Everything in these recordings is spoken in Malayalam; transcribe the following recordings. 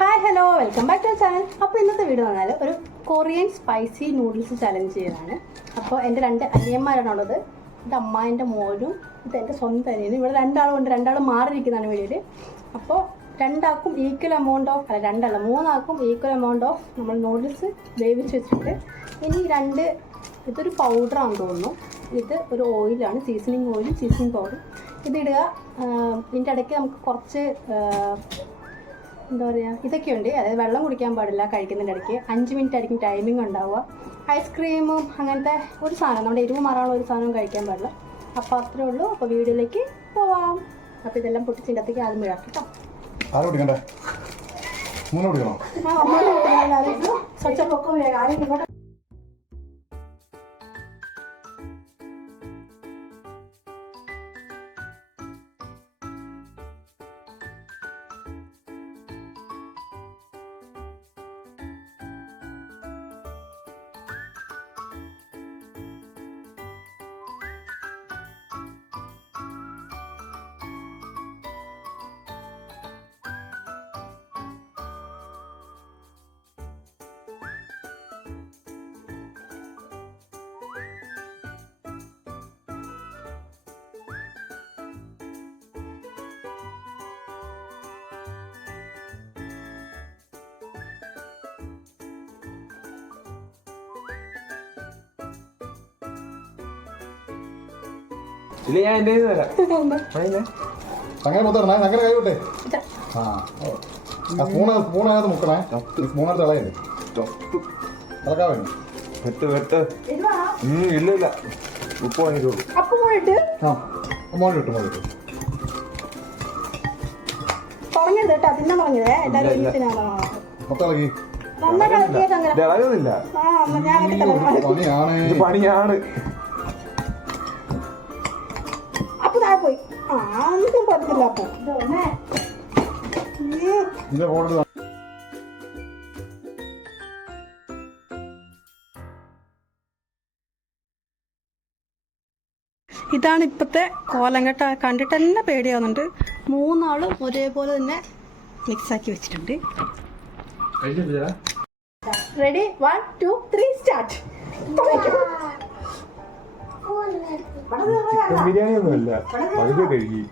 Hi hello welcome back to channel. അപ്പോൾ ഇന്നത്തെ വീഡിയോ പറഞ്ഞാൽ ഒരു കൊറിയൻ സ്പൈസി നൂഡിൽസ് ചലഞ്ച് ചെയ്തതാണ്. അപ്പോൾ എൻ്റെ രണ്ട് അനിയന്മാരാണുള്ളത്. ഇത് അമ്മായിൻ്റെ മോനും ഇത് എൻ്റെ സ്വന്തം അനിയനും. ഇവിടെ രണ്ടാളും മാറിയിരിക്കുന്നതാണ് വീഡിയോയിൽ. അപ്പോൾ രണ്ടാൾക്കും ഈക്വൽ എമൗണ്ട് ഓഫ് മൂന്നാൾക്കും ഈക്വൽ എമൗണ്ട് ഓഫ് നമ്മൾ നൂഡിൽസ് വേവിച്ച് വെച്ചിട്ട് ഇനി ഇതൊരു പൗഡറാണെന്ന് തോന്നുന്നു. ഇത് ഒരു ഓയിലാണ്, സീസണിങ് പൗഡർ. ഇതിടുക. ഇതിൻ്റെ ഇടയ്ക്ക് നമുക്ക് കുറച്ച് എന്താ പറയുക, ഇതൊക്കെയുണ്ട്. അതായത് വെള്ളം കുടിക്കാൻ പാടില്ല കഴിക്കുന്നതിൻ്റെ ഇടയ്ക്ക്. 5 മിനിറ്റ് ആയിരിക്കും ടൈമിംഗ് ഉണ്ടാവുക. ഐസ്ക്രീമും അങ്ങനത്തെ ഒരു സാധനം, നമ്മുടെ എരിവ് മാറാനുള്ള ഒരു സാധനവും കഴിക്കാൻ പാടില്ല. അപ്പോൾ അത്രേ ഉള്ളൂ. അപ്പോൾ വീഡിയോയിലേക്ക് പോവാം. അപ്പോൾ ഇതെല്ലാം പൊട്ടിച്ചിൻ്റെ അകത്തേക്ക് ആദ്യം വീഴാം കേട്ടോ. അങ്ങനെ കൈവിട്ടെ. സ്പൂണകത്ത് മുക്കണേ. സ്പൂണകത്ത് ഇളയല്ലേ ഇളക്കാൻ വേണ്ടി. ഇല്ല ഉപ്പ് വാങ്ങിക്കോളൂ. മോളിട്ട് മൊത്തം ഇളകി. പണിയാണ്. പോയി ഒന്നും പറ്റില്ല. അപ്പൊ ഇതാണ് ഇപ്പത്തെ കോലം കേട്ടോ. കണ്ടിട്ട് തന്നെ പേടിയാവുന്നുണ്ട്. 3 ആളും ഒരേപോലെ തന്നെ മിക്സാക്കി വെച്ചിട്ടുണ്ട്. Ready 1 2 3 start. ചിക്കൻ ബിരിയാണി ഒന്നുമല്ല, പകുതി കഴുകി.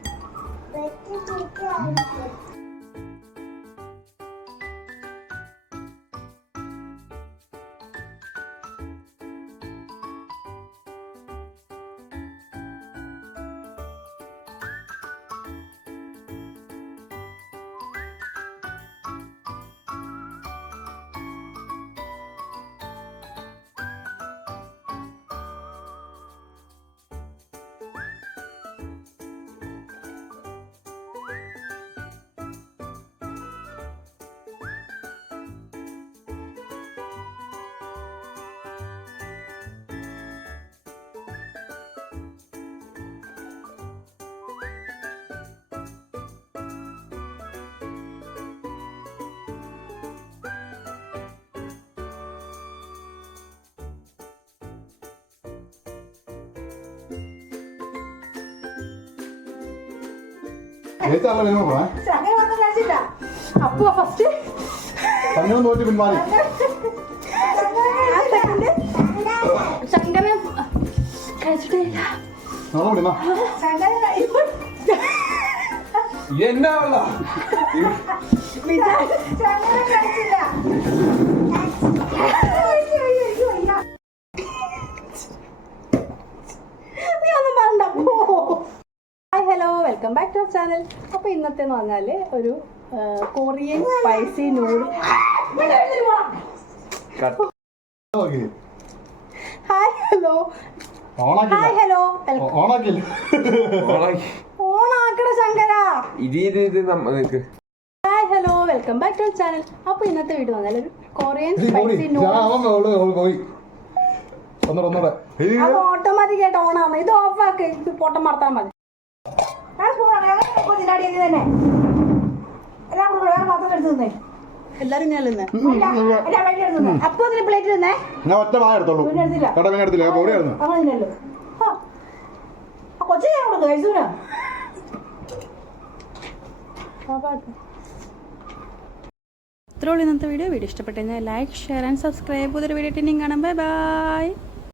അപ്പൊ ഫസ്റ്റ് നോക്കി പിന്മാറി. ശങ്കരൻ കഴിച്ചിട്ടില്ല. Hello welcome back to channel. അപ്പോൾ ഇന്നത്തെ പറഞ്ഞാൽ ഒരു കൊറിയൻ സ്പൈസി നൂഡിൽ. ഓണാക്കട ശങ്കര. Hi hello welcome back to channel. അപ്പോൾ ഇന്നത്തെ വീഡിയോ പറഞ്ഞാൽ ഒരു കൊറിയൻ സ്പൈസി നൂഡിൽ. ഓട്ടോമാറ്റിക് ആയിട്ട് ഓണാണ്. ഇത് ഓഫാക്കി പൊട്ടം മറത്താൽ മതി. എല്ലാരും അപ്പൊ പ്ലേറ്റ് തന്നെ കൊച്ചു ഇത്രയുള്ള ഇന്നത്തെ വീഡിയോ ഇഷ്ടപ്പെട്ടു കഴിഞ്ഞാൽ ലൈക്ക് ഷെയർ ആൻഡ് സബ്സ്ക്രൈബ്. പുതിയൊരു വീഡിയോ കാണാം. Bye bye.